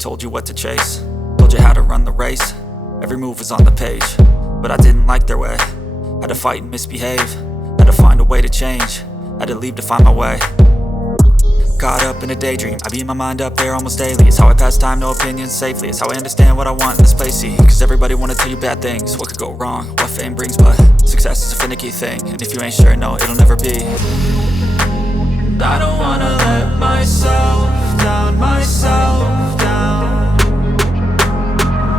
told you what to chase, told you how to run the race. Every move was on the page, but I didn't like their way. Had to fight and misbehave, had to find a way to change, had to leave to find my way. Caught up in a daydream, I beat my mind up there almost daily. It's how I pass time, no opinions safely. It's how I understand what I want in this place, see. Cause everybody wanna tell you bad things, what could go wrong, what fame brings. But success is a finicky thing, and if you ain't sure, no, it'll never be. I don't wanna let myself down, myself down.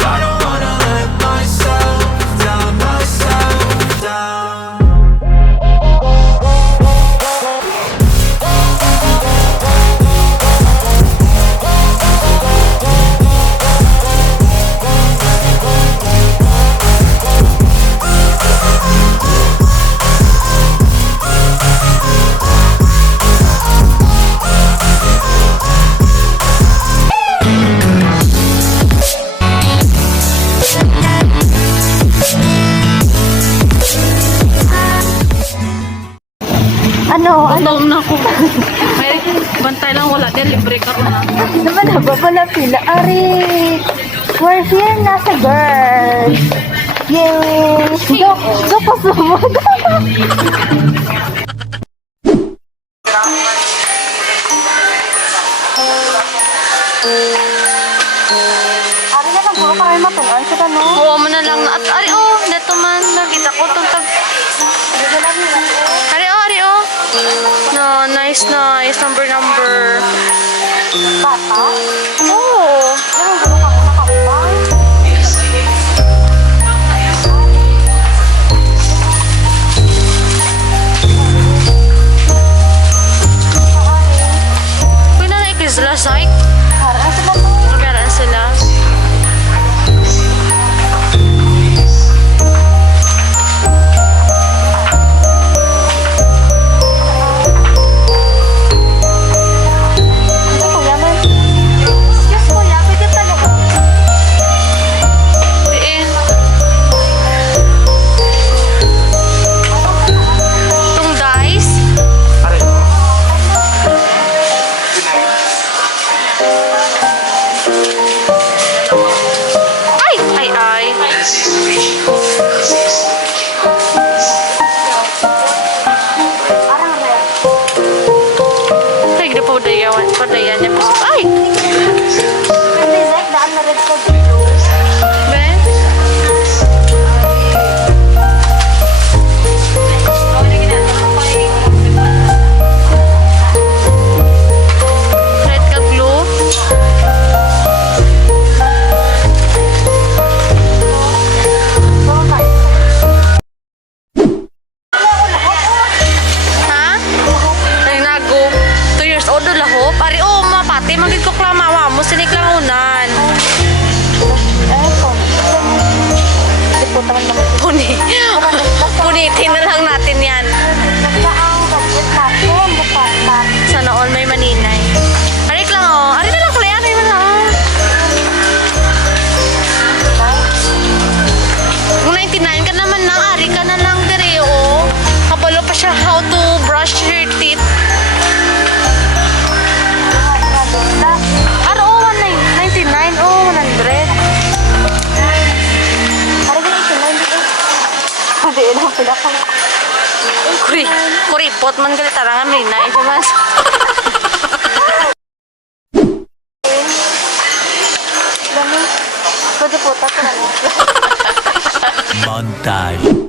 I don't wanna let myself down, myself down. Gutom na ako. May bantay lang wala din, libre ka rin na. Naman haba pala pila. Ari, we're here na sa girls. Yay! Do pa sumod. Ari na lang puro kayo matunan sa no? Oo mo na lang. At ari neto man. Nakita ko itong tag... Ari no, nice. Number. Bata? Oo. Ano gulo ka muna kapag? Uy na naikizla, Saik. Harang sila to. Nagaran sila. Padayan niya po. Ay! Bizek, daan na rin ko dito. Ben? Red ka glue? Ha? Ay, nago. 2 years old na lahop. Ari, mapati. Magid ko klamawa mo. Sinik lang unan. Punitin na lang natin yan. Sana all may maninay. Arik lang Ari na lang kalayan. Ari na lang. Kung 99 ka naman na, Ari ka na lang dire Kabalo pa siya how to brush your teeth. Aro, 199. 100. Hindi na pila ka. Kuripot man gali tarangan rinay siya man. Dami. Pwede po, tato na lang. Montage.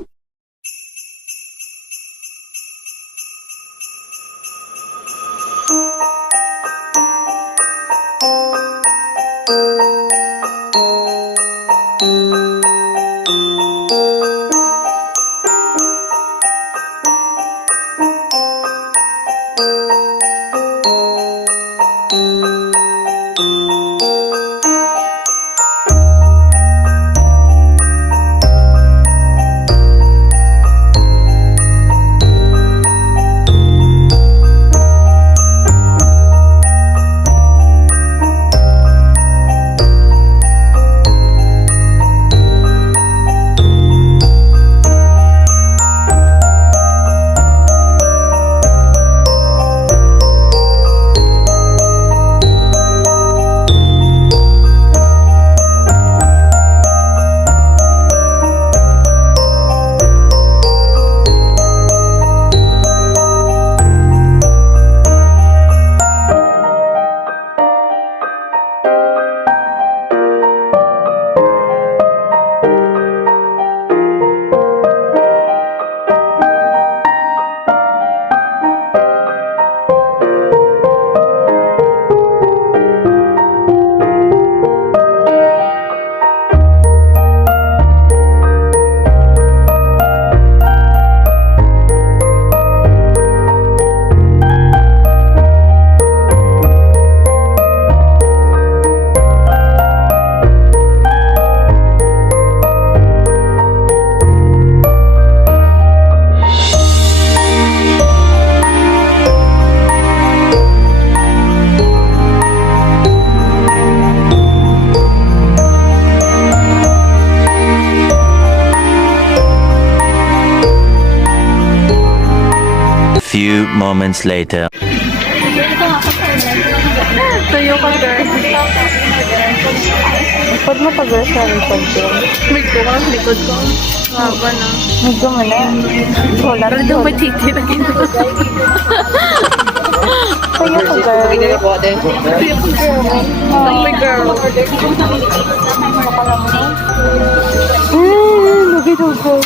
few moments later. Tuyo ka, girl. Likod mo pa girl sa likod ko. Likod ko. Haba na. Medyo mo na. Wala Pero rin daw may titi na gano'n. Kaya ko girl. Lovely girl. Nagidugay.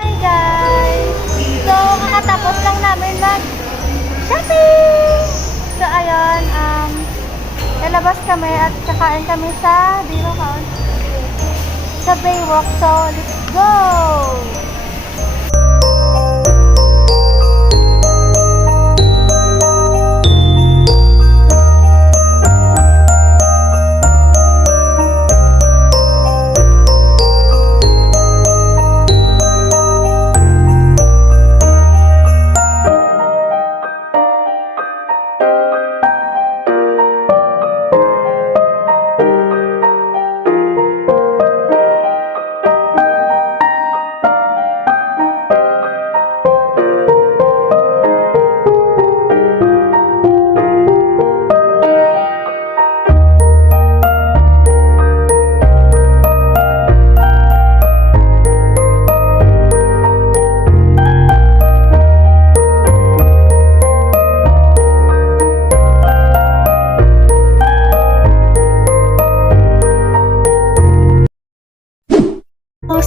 Hi guys! So, kakatapos lang namin mag-shopping! So, ayun, lalabas kami at kakain kami sa, dito kaon? Sa Baywalk. So, let's go!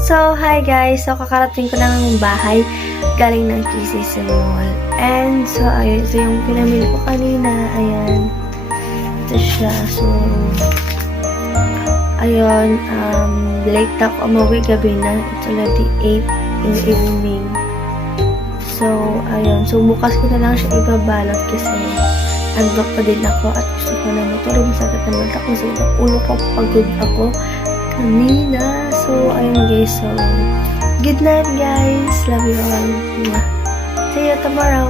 So, hi guys! So, kakarating ko lang ng bahay galing ng QCC Mall. And, so, ayun. Ito yung pinamili ko kanina. Ayan. Ito siya. So, ayun. Late na ako umuwi gabi na. It's already 8 in the evening. So, ayun. So, bukas ko na lang siya ibabalot kasi andok pa din ako at gusto ko na matulog. Masakit naman ako. So, ulo ko pagod ako kanina. So, ayun guys. So, good night guys. Love you all. See you tomorrow.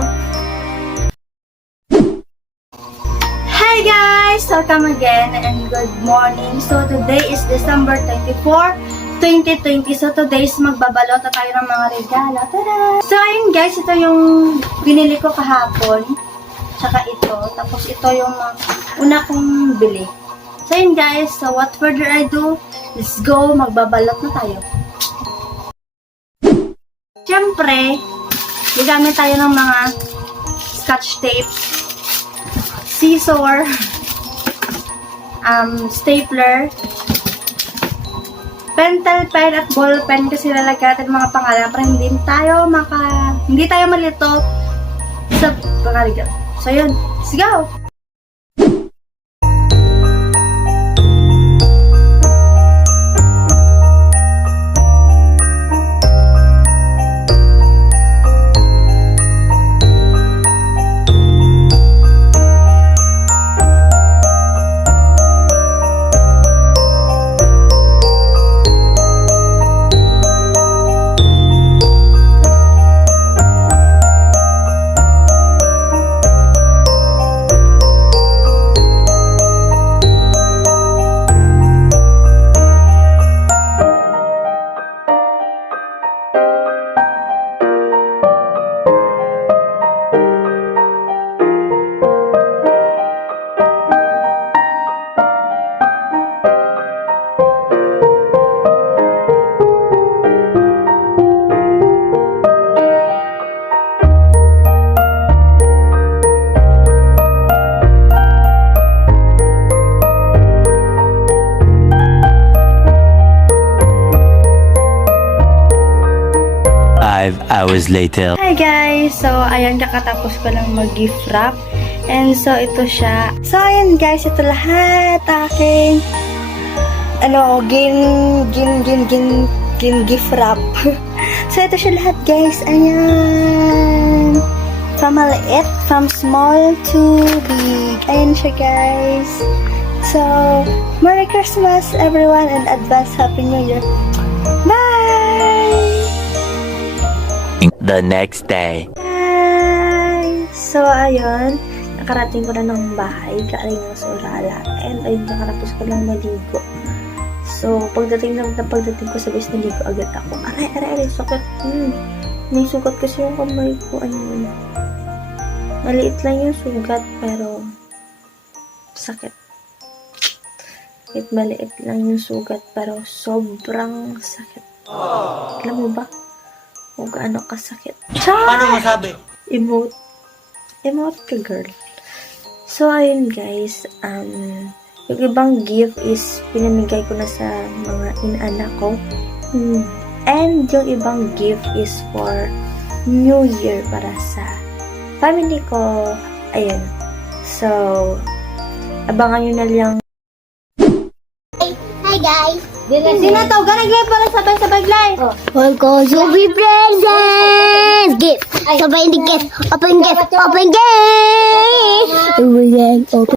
Hi guys! Welcome again and good morning. So, today is December 24, 2020. So, today is magbabalot na tayo ng mga regalo. Tada! So, ayun guys. Ito yung binili ko kahapon. Tsaka ito. Tapos, ito yung una kong bili. So, ayun guys. So, what further ado, let's go, magbabalot na tayo. Siyempre, gagamit tayo ng mga scotch tape, scissor, stapler, pentel pen at ball pen kasi lalagyan natin mga pangalan para hindi tayo malito sa pangalan. So, yun. Let's go! Hours later. Hi guys! So, ayan, kakatapos ko lang mag-gift wrap. And so, ito siya. So, ayan guys, ito lahat aking gift wrap. So, ito siya lahat, guys. Ayan. From maliit, from small to big. Ayan siya, guys. So, Merry Christmas, everyone, and advance Happy New Year. Bye! The next day. Hi! So, ayun. Nakarating ko na ng bahay. Galing na sa Urala. And, ayun, nakarapos ko lang maligo. So, pagdating ko sa base, naligo agad ako. Aray, sakit. May sugat kasi yung kamay ko. Ayun. Maliit lang yung sugat, pero sakit. Maliit lang yung sugat, pero sobrang sakit. Alam mo ba? Kung gaano kasakit. Paano masabi? Emote ka, girl. So, ayun guys, yung ibang gift is pinamigay ko na sa mga inaanak ko. And yung ibang gift is for New Year para sa family ko. Ayun. So, abangan nyo na lang. Hi guys! Sino to? Ganang gift para sabay-sabay live. We'll go to be presents! Gift! Sabay the gift! Open gift! Open gift! Open.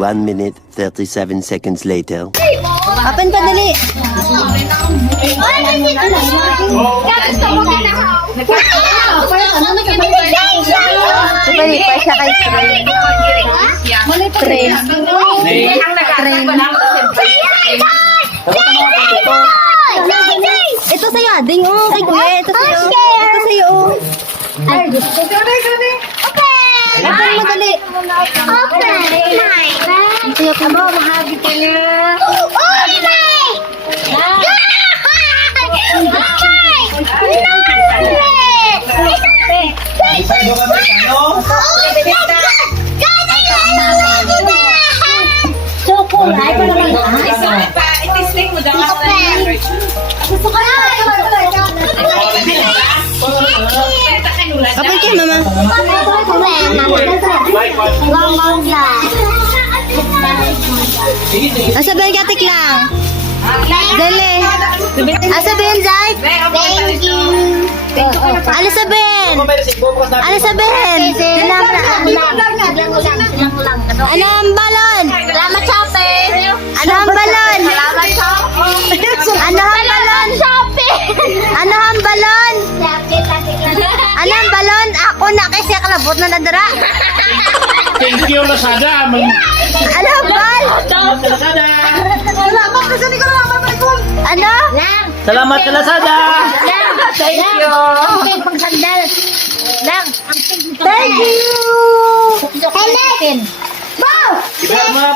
One minute, 37 seconds later. Open pa dali. Sabay pa siya kay Train. Ito sa'yo, Ading. Oh, kay Kuya. Ito sa'yo. Ito sa'yo. Open mo dali. Sa'yo, Kuya. Mahabi ka niya. Open kayo, Mama. Asa ba yung katik lang? Dali. Asa ba yung Zay? Thank you! Ano sabihin? Ano sabihin? Ano ang balon? Salamat, Shopee! Ano ang balon? Salamat, Shopee! Ano ang balon? Shopee! Ano ang balon? Shopee! Ano ang balon? Ako na kasi kalabot na nadara. Thank you, Lazada. Ano ang bal? Lazada. Salamat kasi hindi ko naman Ano? Salamat sa Lazada! Thank you! Okay, pagsandal. Lang, Thank you! Hello! Wow! Iba mo,